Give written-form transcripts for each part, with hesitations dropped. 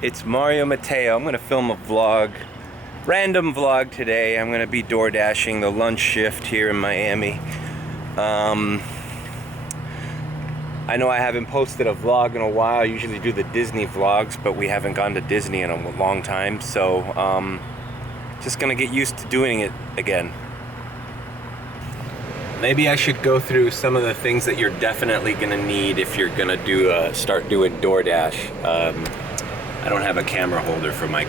It's Mario Mateo. I'm gonna film a vlog, random vlog today. I'm gonna be door dashing the lunch shift here in Miami. I know I haven't posted a vlog in a while. I usually do the Disney vlogs, but we haven't gone to Disney in a long time, so just gonna get used to doing it again. Maybe I should go through some of the things that you're definitely gonna need if you're gonna start doing DoorDash. I don't have a camera holder for my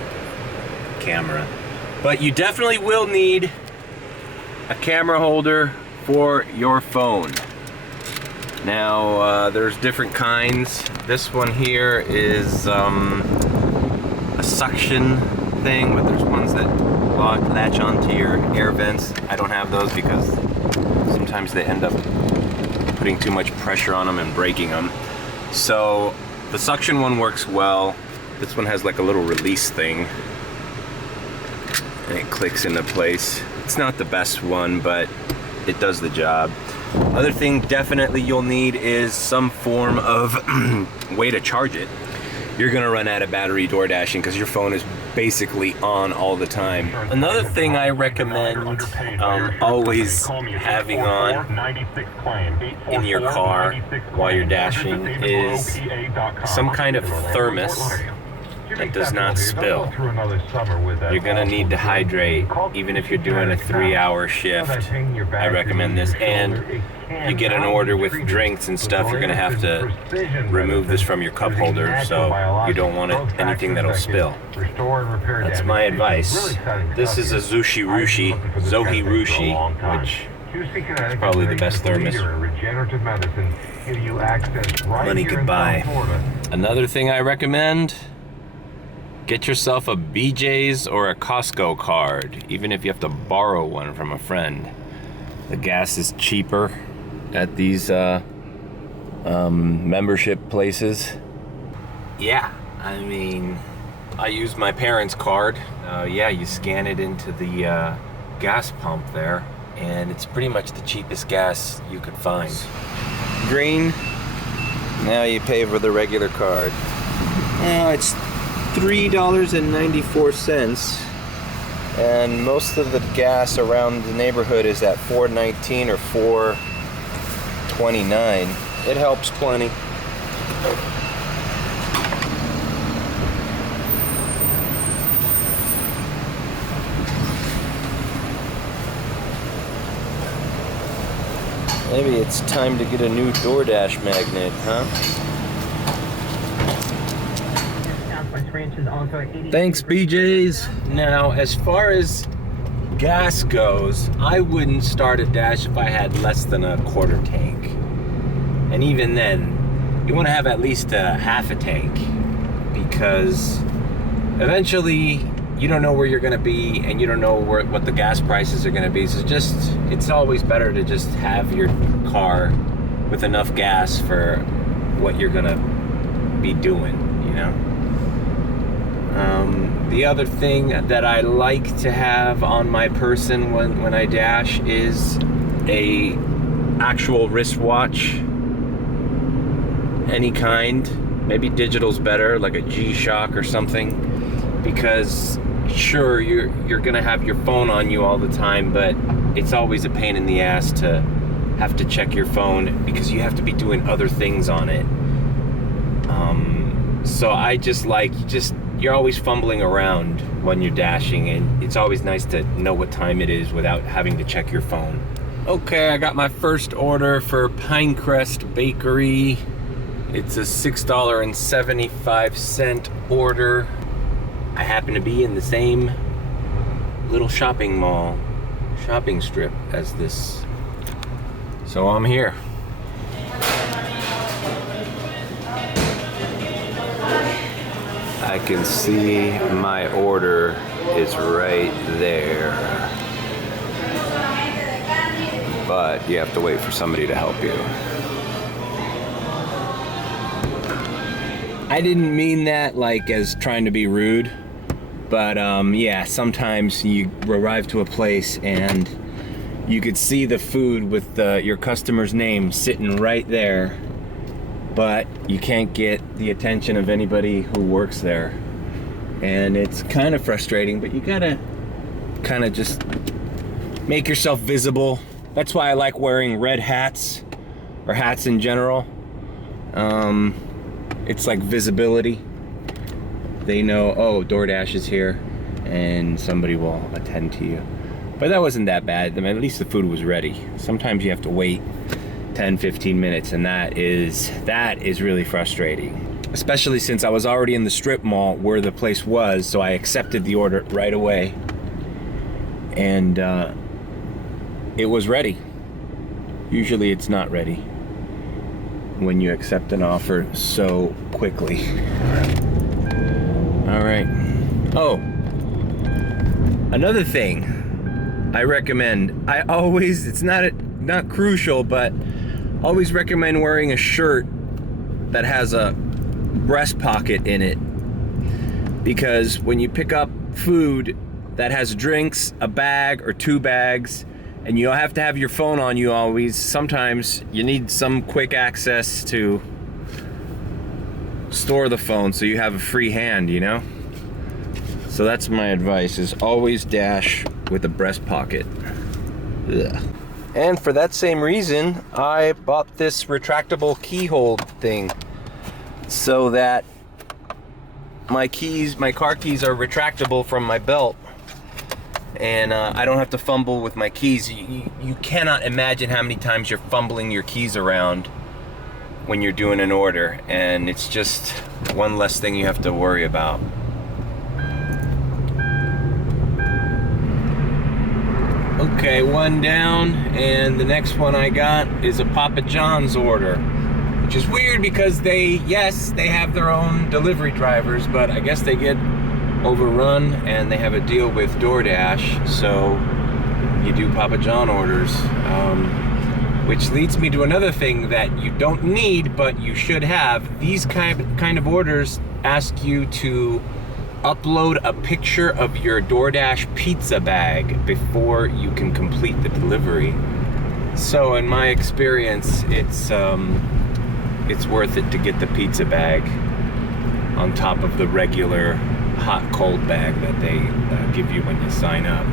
camera, but you definitely will need a camera holder for your phone. Now, there's different kinds. This one here is a suction thing, but there's ones that latch onto your air vents. I don't have those because sometimes they end up putting too much pressure on them and breaking them. So the suction one works well. This one has like a little release thing and it clicks into place. It's not the best one, but it does the job. Other thing definitely you'll need is some form of way to charge it. You're gonna run out of battery door dashing because your phone is basically on all the time. Another thing I recommend always having on in your car while you're dashing is some kind of thermos that does not spill. You're gonna need to hydrate even if you're doing a 3-hour shift. I recommend this. And you get an order with drinks and stuff, you're gonna have to remove this from your cup holder, so you don't want anything that'll spill. That's my advice. This is a Zohi Rushi, which is probably the best thermos money could buy. Another thing I recommend, get yourself a BJ's or a Costco card, even if you have to borrow one from a friend. The gas is cheaper at these membership places. Yeah, I mean, I use my parents' card. Yeah, you scan it into the gas pump there, and it's pretty much the cheapest gas you could find. Green, now you pay for the regular card. It's $3.94, and most of the gas around the neighborhood is at $4.19 or $4.29. It helps plenty. Maybe it's time to get a new DoorDash magnet, huh? Thanks, BJ's. Now, as far as gas goes, I wouldn't start a dash if I had less than a quarter tank. And even then, you want to have at least a half a tank, because eventually you don't know where you're going to be and you don't know what the gas prices are going to be. So it's always better to just have your car with enough gas for what you're going to be doing, you know? The other thing that I like to have on my person when I dash is a actual wristwatch, any kind. Maybe digital's better, like a G-Shock or something, because sure, you're gonna have your phone on you all the time, but it's always a pain in the ass to have to check your phone because you have to be doing other things on it. So I you're always fumbling around when you're dashing, and it's always nice to know what time it is without having to check your phone. Okay, I got my first order for Pinecrest Bakery. It's a $6.75 order. I happen to be in the same little shopping strip as this, so I'm here. I can see my order is right there, but you have to wait for somebody to help you. I didn't mean that like as trying to be rude, but yeah, sometimes you arrive to a place and you could see the food with your customer's name sitting right there, but you can't get the attention of anybody who works there. And it's kind of frustrating, but you gotta kind of just make yourself visible. That's why I like wearing red hats, or hats in general. It's like visibility. They know, oh, DoorDash is here, and somebody will attend to you. But that wasn't that bad. I mean, at least the food was ready. Sometimes you have to wait 10-15 minutes, and that is really frustrating. Especially since I was already in the strip mall where the place was, so I accepted the order right away. And it was ready. Usually it's not ready when you accept an offer so quickly. All right. Oh, another thing I recommend. I always, it's not crucial, but always recommend wearing a shirt that has a breast pocket in it, because when you pick up food that has drinks, a bag or 2 bags, and you don't have to have your phone on you always, sometimes you need some quick access to store the phone so you have a free hand, you know? So that's my advice, is always dash with a breast pocket. Ugh. And for that same reason, I bought this retractable keyhole thing, so that my car keys are retractable from my belt, and I don't have to fumble with my keys. You cannot imagine how many times you're fumbling your keys around when you're doing an order, and it's just one less thing you have to worry about. Okay, one down, and the next one I got is a Papa John's order, which is weird because they have their own delivery drivers, but I guess they get overrun and they have a deal with DoorDash, so you do Papa John orders, which leads me to another thing that you don't need but you should have. These kind of orders ask you to upload a picture of your DoorDash pizza bag before you can complete the delivery. So in my experience, it's worth it to get the pizza bag on top of the regular hot cold bag that they give you when you sign up.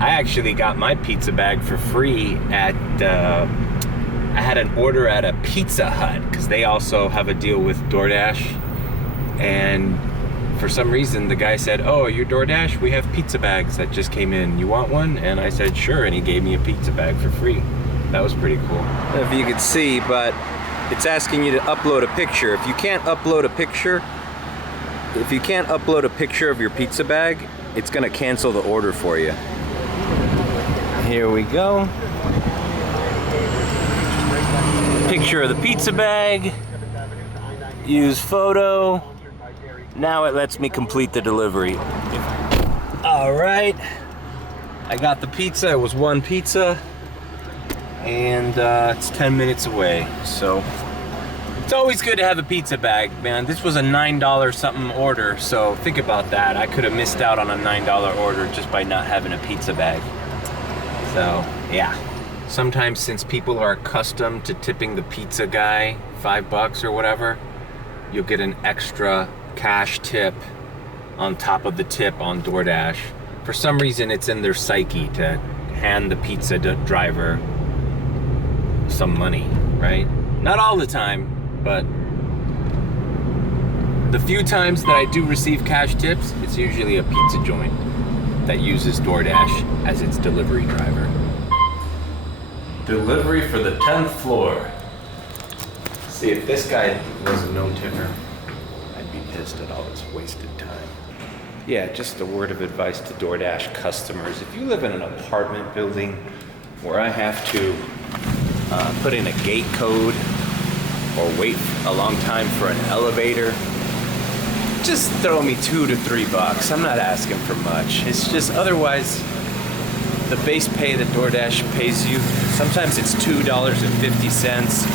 I actually got my pizza bag for free at I had an order at a Pizza Hut, because they also have a deal with DoorDash, and for some reason the guy said, oh, you're DoorDash, we have pizza bags that just came in, you want one? And I said sure, and he gave me a pizza bag for free. That was pretty cool. I don't know if you could see, but it's asking you to upload a picture. If you can't upload a picture of your pizza bag, it's gonna cancel the order for you. Here we go. Picture of the pizza bag. Use photo. Now it lets me complete the delivery. All right, I got the pizza. It was one pizza, and it's 10 minutes away. So it's always good to have a pizza bag, man. This was a $9 something order, so think about that. I could have missed out on a $9 order just by not having a pizza bag. So yeah, sometimes since people are accustomed to tipping the pizza guy $5 or whatever, you'll get an extra cash tip on top of the tip on DoorDash. For some reason, it's in their psyche to hand the pizza driver some money, right? Not all the time, but the few times that I do receive cash tips, it's usually a pizza joint that uses DoorDash as its delivery driver. Delivery for the 10th floor. See, if this guy was a no tipper, I'd be pissed at all this wasted time. Yeah, just a word of advice to DoorDash customers. If you live in an apartment building where I have to put in a gate code or wait a long time for an elevator, just throw me $2 to $3. I'm not asking for much. It's just otherwise the base pay that DoorDash pays you, sometimes it's $2.50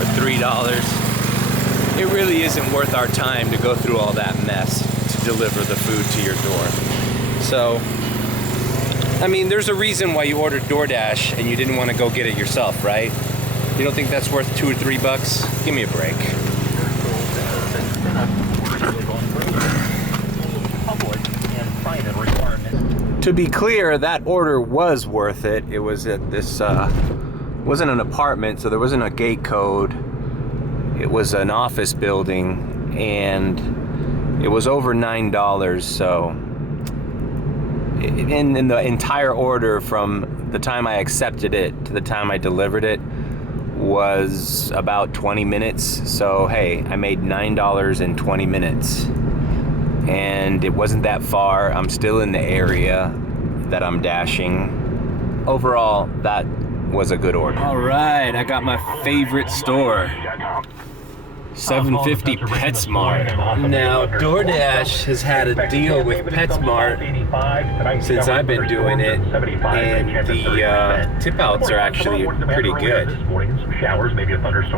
or $3. It really isn't worth our time to go through all that mess to deliver the food to your door. So, I mean, there's a reason why you ordered DoorDash and you didn't want to go get it yourself, right? You don't think that's worth $2 or $3? Give me a break. To be clear, that order was worth it. It was at this, wasn't an apartment, so there wasn't a gate code. It was an office building, and it was over $9, so in the entire order from the time I accepted it to the time I delivered it was about 20 minutes. So hey, I made $9 in 20 minutes. And it wasn't that far. I'm still in the area that I'm dashing. Overall, that was a good order. All right, I got my favorite store. 750 Petsmart. Now, DoorDash has had a deal with Petsmart since I've been doing it, and the tip outs are actually pretty good.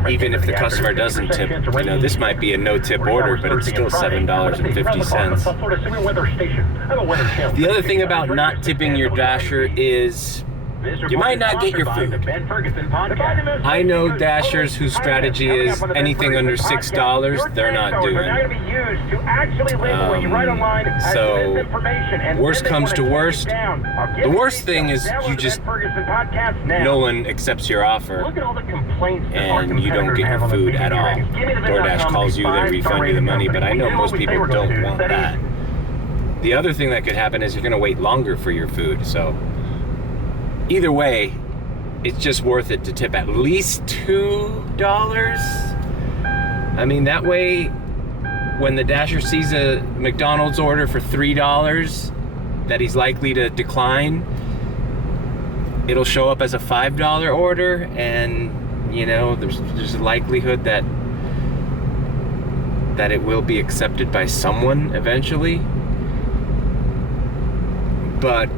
Even if the customer doesn't tip, you know, this might be a no-tip order, but it's still $7.50. The other thing about not tipping your dasher is you might not get your food. I know dashers whose strategy is anything under $6, they're not doing. So, worst comes to worst. The worst thing is no one accepts your offer and you don't get your food at all. DoorDash calls you, they refund you the money, but I know most people don't want that. The other thing that could happen is you're going to wait longer for your food, so either way, it's just worth it to tip at least $2. I mean, that way, when the dasher sees a McDonald's order for $3 that he's likely to decline, it'll show up as a $5 order, and you know, there's a likelihood that it will be accepted by someone eventually. But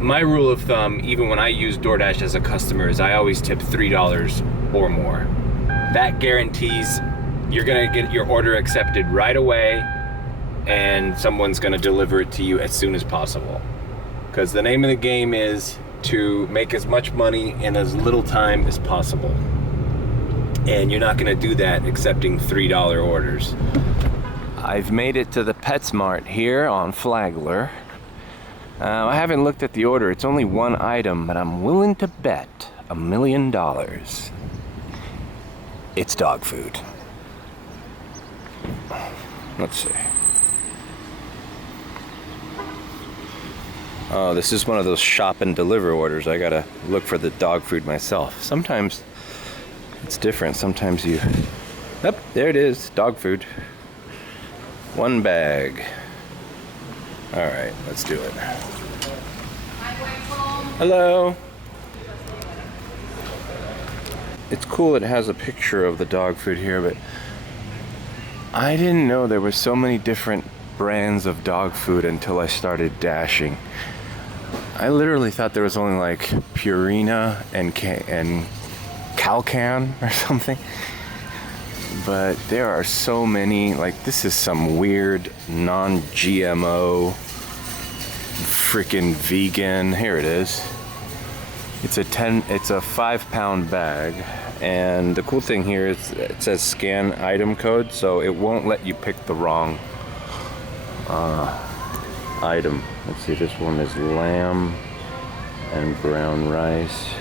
my rule of thumb, even when I use DoorDash as a customer, is I always tip $3 or more. That guarantees you're gonna get your order accepted right away, and someone's gonna deliver it to you as soon as possible. Because the name of the game is to make as much money in as little time as possible. And you're not gonna do that accepting $3 orders. I've made it to the Petsmart here on Flagler. I haven't looked at the order. It's only one item, but I'm willing to bet $1 million it's dog food. Let's see. Oh, this is one of those shop and deliver orders. I gotta look for the dog food myself. Sometimes it's different. Sometimes you... Yep, there it is. Dog food. One bag. All right, let's do it. Hello. It's cool it has a picture of the dog food here, but I didn't know there were so many different brands of dog food until I started dashing. I literally thought there was only like Purina and Calcan or something. But there are so many. Like, this is some weird non-GMO freaking vegan. Here it is. It's a 5-pound bag, and the cool thing here is it says scan item code, so it won't let you pick the wrong item. Let's see, this one is lamb and brown rice.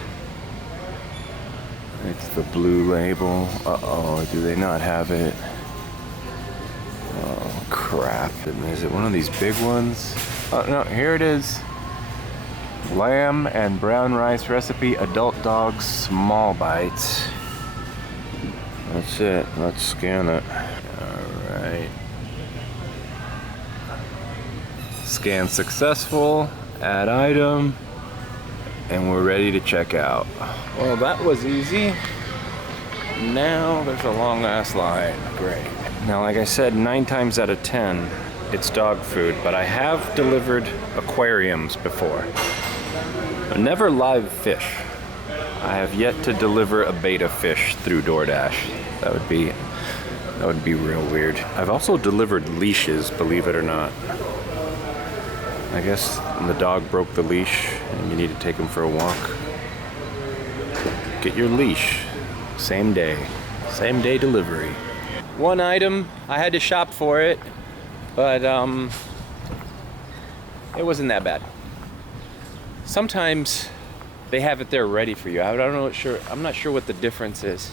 It's the blue label. Uh-oh, do they not have it? Oh, crap. Is it one of these big ones? Oh, no, here it is. Lamb and brown rice recipe, adult dogs, small bites. That's it. Let's scan it. All right. Scan successful. Add item. And we're ready to check out. Well, that was easy. Now there's a long ass line. Great. Now, like I said, 9 times out of 10, it's dog food, but I have delivered aquariums before. Never live fish. I have yet to deliver a betta fish through DoorDash. That would be real weird. I've also delivered leashes, believe it or not. I guess the dog broke the leash and you need to take him for a walk. Get your leash. Same day delivery. One item, I had to shop for it, but it wasn't that bad. sometimes they have it there ready for you. I'm not sure what the difference is.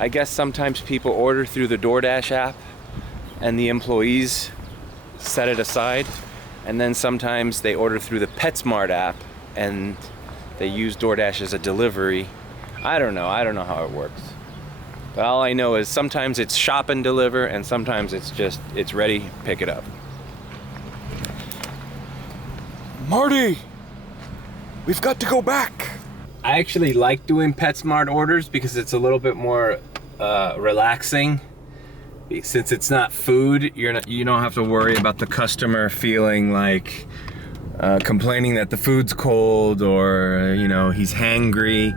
I guess sometimes people order through the DoorDash app and the employees set it aside, and then sometimes they order through the Petsmart app and they use DoorDash as a delivery. I don't know how it works. But all I know is sometimes it's shop and deliver, and sometimes it's ready, pick it up. Marty, we've got to go back. I actually like doing Petsmart orders because it's a little bit more relaxing. Since it's not food, you don't have to worry about the customer feeling like complaining that the food's cold, or he's hangry,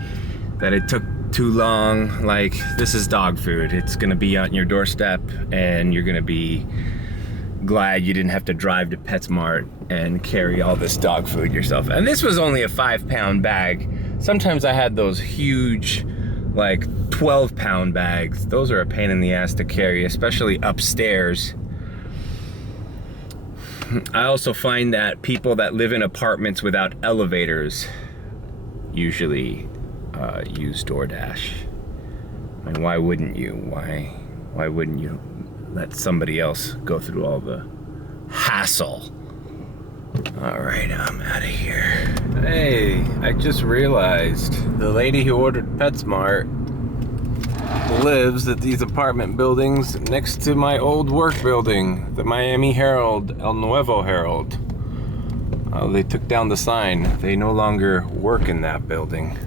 that it took too long. Like, this is dog food. It's gonna be on your doorstep, and you're gonna be glad you didn't have to drive to PetSmart and carry all this dog food yourself. And this was only a 5-pound bag. Sometimes I had those huge, like 12-pound bags. Those are a pain in the ass to carry, especially upstairs. I also find that people that live in apartments without elevators usually use DoorDash. I mean, why wouldn't you? Why wouldn't you let somebody else go through all the hassle? All right, I'm out of here. Hey, I just realized the lady who ordered PetSmart lives at these apartment buildings next to my old work building, the Miami Herald, El Nuevo Herald. They took down the sign. They no longer work in that building.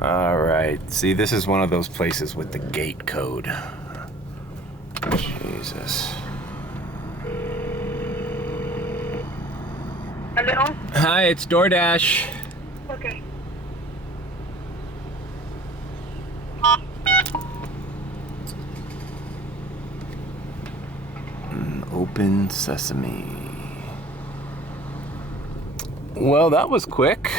All right, see, this is one of those places with the gate code. Jesus. Hello? Hi, it's DoorDash. Okay. Open sesame. Well, that was quick.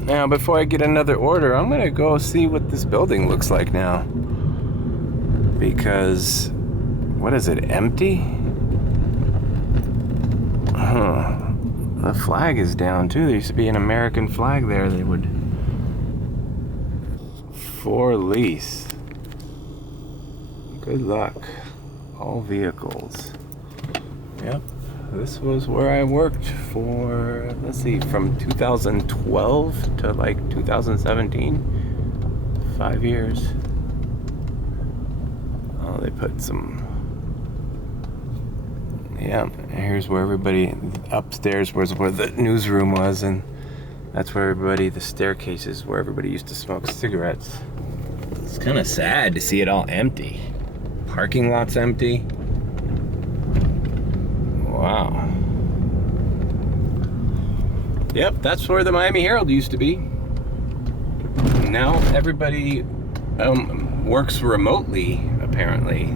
Now, before I get another order, I'm gonna go see what this building looks like now. Because, what is it, empty? Huh. The flag is down too. There used to be an American flag there. They would... For lease. Good luck. All vehicles. Yep. This was where I worked for, let's see, from 2012 to like 2017. 5 years. Oh, they put some... Yeah, here's where everybody... Upstairs was where the newsroom was, and that's where everybody... The staircases where everybody used to smoke cigarettes. It's kind of sad to see it all empty. Parking lot's empty. Wow. Yep, that's where the Miami Herald used to be. Now everybody works remotely, apparently.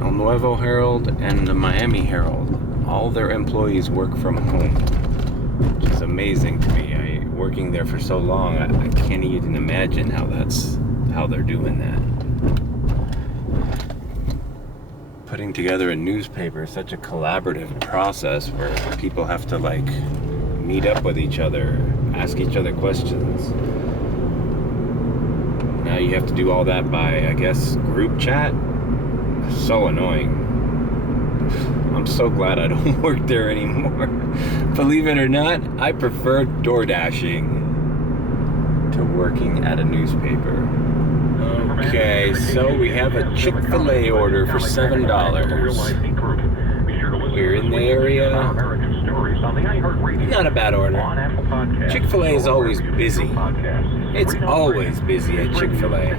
El Nuevo Herald and the Miami Herald. All their employees work from home, which is amazing to me. Working there for so long, I can't even imagine how they're doing that. Putting together a newspaper is such a collaborative process where people have to like meet up with each other, ask each other questions. Now you have to do all that by, I guess, group chat. So annoying. I'm so glad I don't work there anymore. Believe it or not, I prefer DoorDashing to working at a newspaper. Okay, so we have a Chick-fil-A order for $7. We're in the area. Not a bad order. Chick-fil-A is always busy. It's always busy at Chick-fil-A.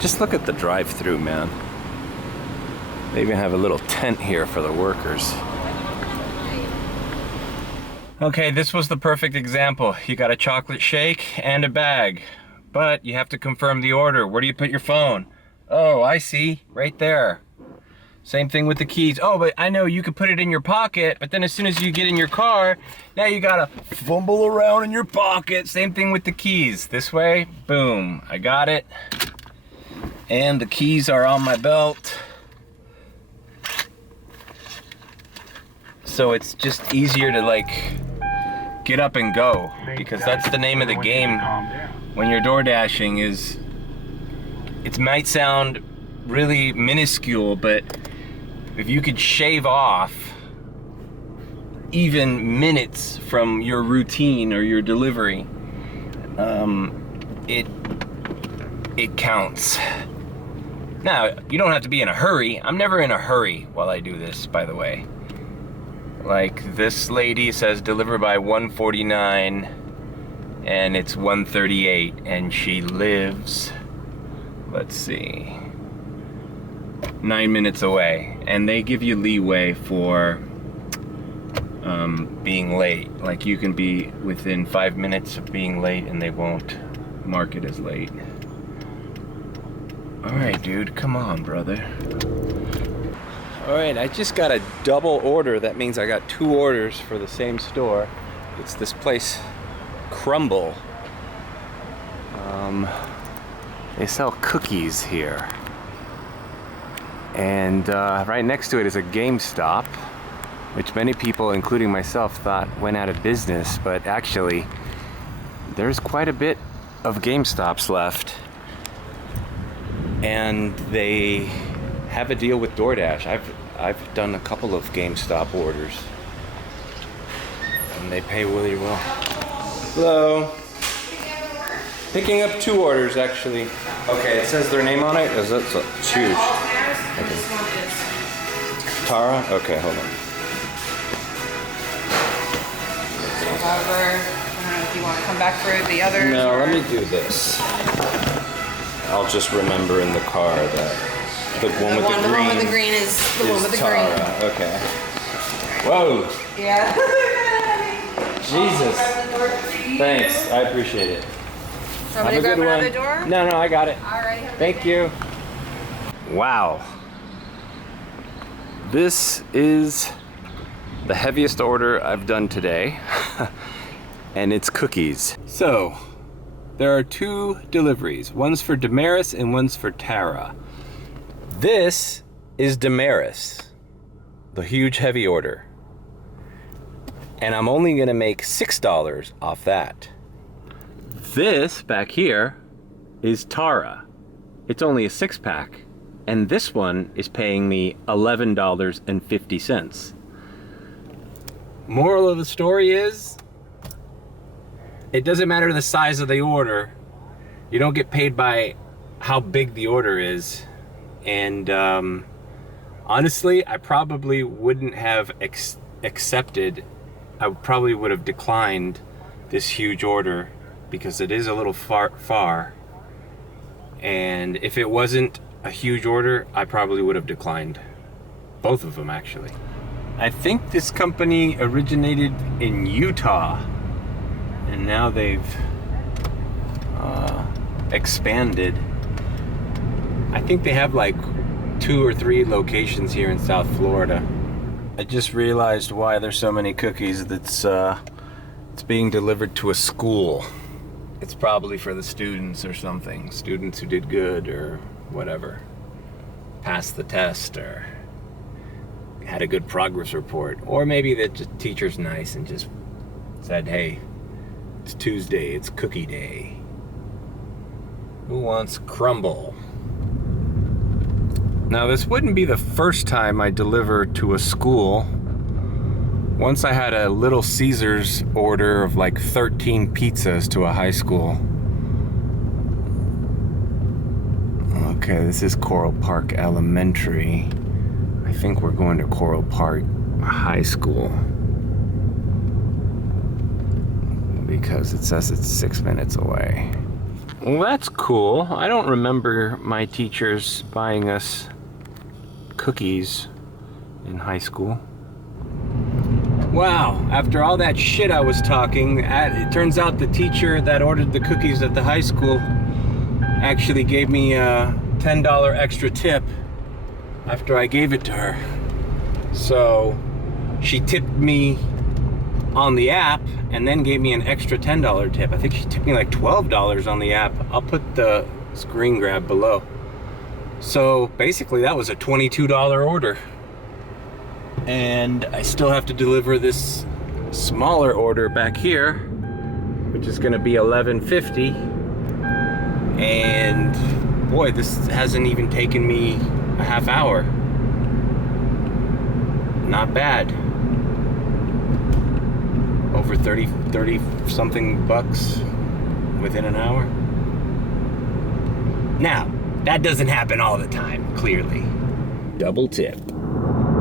Just look at the drive-thru, man. They even have a little tent here for the workers. Okay, this was the perfect example. You got a chocolate shake and a bag. But you have to confirm the order. Where do you put your phone? Oh, I see. Right there. Same thing with the keys. Oh, but I know you could put it in your pocket, but then as soon as you get in your car, now you gotta fumble around in your pocket. Same thing with the keys. This way, boom, I got it. And the keys are on my belt. so it's just easier to like get up and go, because that's the name of the game when you're door dashing. Is it might sound really minuscule, but if you could shave off even minutes from your routine or your delivery, it counts. Now, you don't have to be in a hurry. I'm never in a hurry while I do this, by the way. Like, this lady says deliver by 1:49 and it's 1:38, and she lives, let's see, 9 minutes away, and they give you leeway for being late. Like, you can be within 5 minutes of being late and they won't mark it as late. All right, dude, come on, brother. All right, I just got a double order. That means I got 2 orders for the same store. It's this place, Crumble. They sell cookies here. And right next to it is a GameStop, which many people, including myself, thought went out of business, but actually there's quite a bit of GameStops left. And they have a deal with DoorDash. I've done a couple of GameStop orders, and they pay really well. Hello. Picking up 2 orders, actually. Okay, it says their name on it. Is it huge? Okay. Tara? Okay, hold on. However, I don't know if you want to come back for the others. No, or... let me do this. I'll just remember in the car that the one with the green. The one with the green is the one with the Tara. green. Okay. Whoa. Yeah. Jesus. Thanks. I appreciate it. Want me to grab another door? No, I got it. All right. Thank you. Wow. This is the heaviest order I've done today. And it's cookies. So, there are 2 deliveries. One's for Damaris and one's for Tara. This is Damaris, the huge heavy order. And I'm only gonna make $6 off that. This back here is Tara. It's only a 6-pack. And this one is paying me $11.50. Moral of the story is, it doesn't matter the size of the order. You don't get paid by how big the order is. And honestly, I probably wouldn't have accepted. I probably would have declined this huge order because it is a little far. And if it wasn't a huge order, I probably would have declined. Both of them, actually. I think this company originated in Utah, and now they've expanded. I think they have like 2 or 3 locations here in South Florida. I just realized why there's so many cookies. It's being delivered to a school. It's probably for the students or something. Students who did good or whatever. Passed the test or had a good progress report. Or maybe the teacher's nice and just said, hey, it's Tuesday, it's cookie day. Who wants crumble? Now, this wouldn't be the first time I deliver to a school. Once I had a Little Caesars order of like 13 pizzas to a high school. Okay, this is Coral Park Elementary. I think we're going to Coral Park High School, because it says it's 6 minutes away. Well, that's cool. I don't remember my teachers buying us cookies in high school. Wow, after all that shit I was talking, it turns out the teacher that ordered the cookies at the high school actually gave me a $10 extra tip after I gave it to her. So she tipped me on the app and then gave me an extra $10 tip. I think she tipped me like $12 on the app. I'll put the screen grab below. So basically that was a $22 order. And I still have to deliver this smaller order back here, which is gonna be $11.50. And boy, this hasn't even taken me a half hour. Not bad. Over 30 something bucks within an hour. Now, that doesn't happen all the time, clearly. Double tip.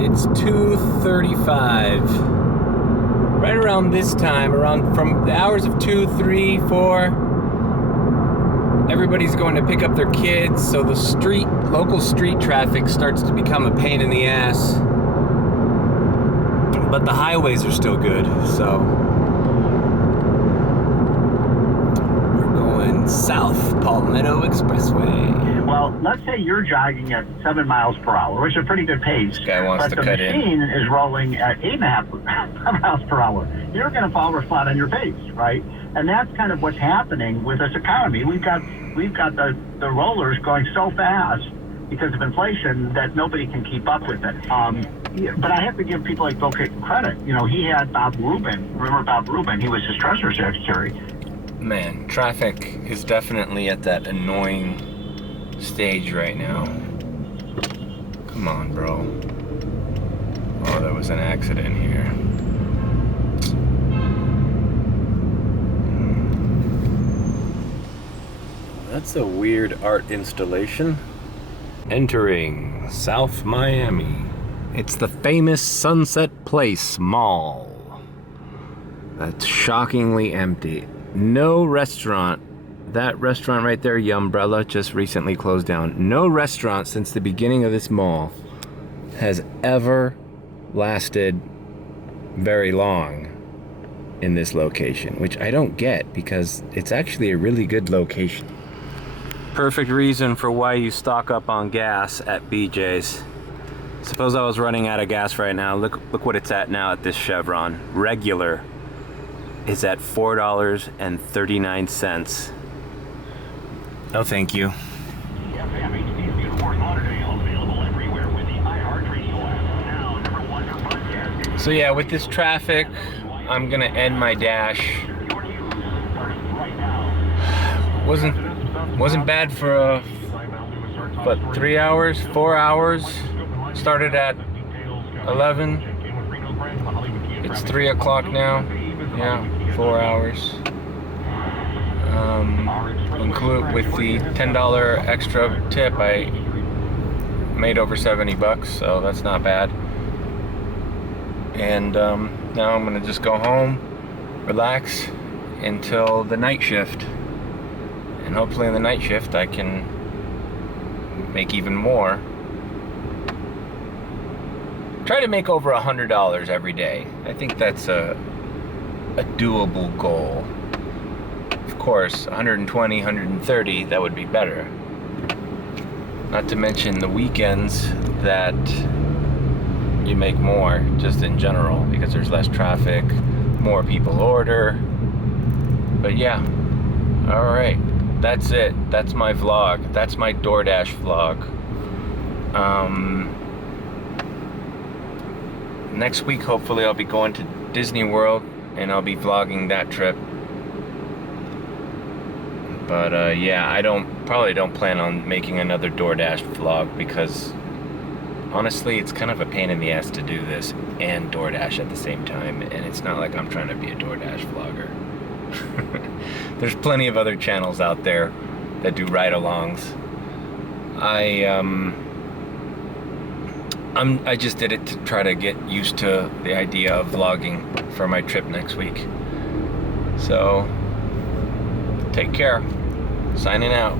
It's 2:35. Right around this time, around from the hours of 2, 3, 4, everybody's going to pick up their kids, so the local street traffic starts to become a pain in the ass. But the highways are still good, so we're going south, Palmetto Expressway. Well, let's say you're jogging at 7 miles per hour, which is a pretty good pace. This guy wants to cut in. But the machine is rolling at 8.5 miles per hour. You're going to fall over flat on your face, right? And that's kind of what's happening with this economy. We've got the rollers going so fast because of inflation that nobody can keep up with it. But I have to give people like Bill Clinton credit. You know, he had Bob Rubin. Remember Bob Rubin? He was his Treasury Secretary. Man, traffic is definitely at that annoying stage right now. Come on, bro. Oh, there was an accident here. That's a weird art installation. Entering South Miami. It's the famous Sunset Place Mall. That's shockingly empty. No restaurant. That restaurant right there, Yumbrella, just recently closed down. No restaurant since the beginning of this mall has ever lasted very long in this location, which I don't get because it's actually a really good location. Perfect reason for why you stock up on gas at BJ's. Suppose I was running out of gas right now. Look what it's at now at this Chevron. Regular is at $4.39. No, thank you. So yeah, with this traffic, I'm gonna end my dash. Wasn't bad for but 3 hours, 4 hours. Started at 11. It's 3 o'clock now. Yeah, 4 hours. Include with the $10 extra tip, I made over 70 bucks, so that's not bad. And now I'm gonna just go home, relax until the night shift. And hopefully in the night shift I can make even more. Try to make over $100 every day. I think that's a doable goal. Of course, 120, 130, that would be better. Not to mention the weekends that you make more, just in general, because there's less traffic, more people order. But yeah, all right, that's it. That's my vlog. That's my DoorDash vlog. Next week, hopefully, I'll be going to Disney World, and I'll be vlogging that trip. But yeah, I probably don't plan on making another DoorDash vlog because honestly, it's kind of a pain in the ass to do this and DoorDash at the same time, and it's not like I'm trying to be a DoorDash vlogger. There's plenty of other channels out there that do ride-alongs. I just did it to try to get used to the idea of vlogging for my trip next week. So, take care. Signing out.